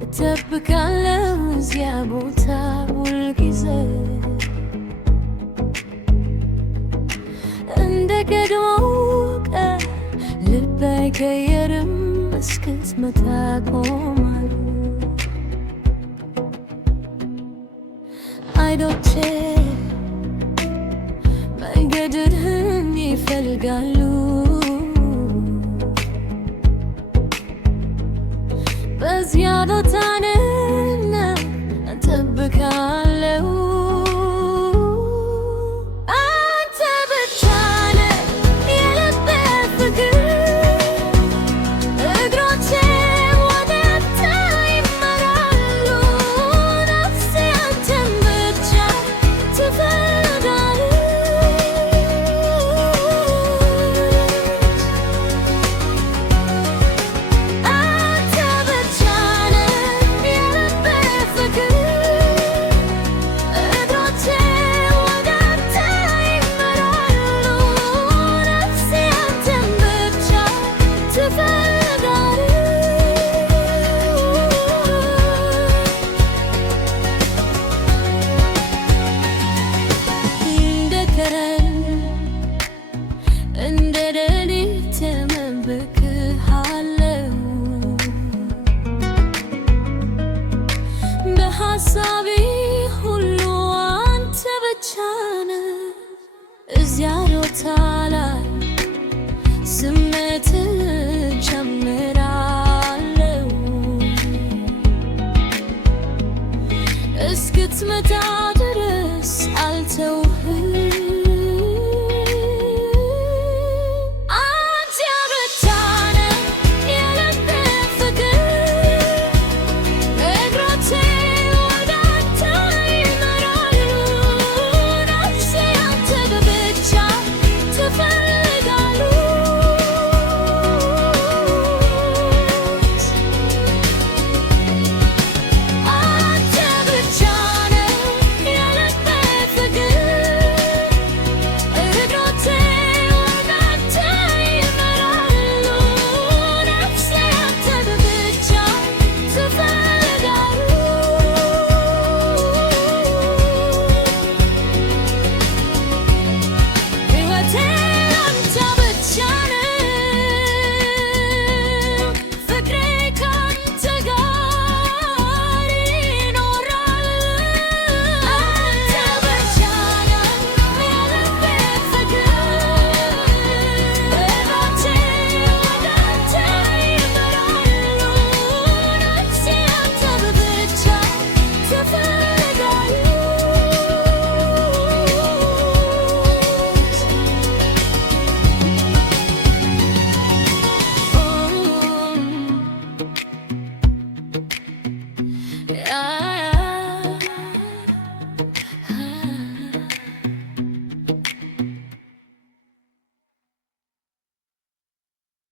እጠብቃለሁ እዚያ ቦታ ሁልጊዜ እንደ ቀድሞው ቀን ልቤ አይቀየርም እስክትመጣ ቆማለሁ። አይኖቼ መንገድህን ይፈልጋሉ በዚያ ቦታ እጠብቃለሁ አንተ ብቻ ነህ የልቤ ፍቅር እግሮቼ ወደ አንተ ይመራሉ ነፍሴ አንተን ብቻ ትፈልጋለች አንተ ብቻ ነህ የልቤ ፍቅር ሀሳቤ ሁሉ አንተ ብቻ ነህ እዚያ ቦታ ላይ ስሜትን ጨምራለሁ እስክትመጣ ድረስ አልተው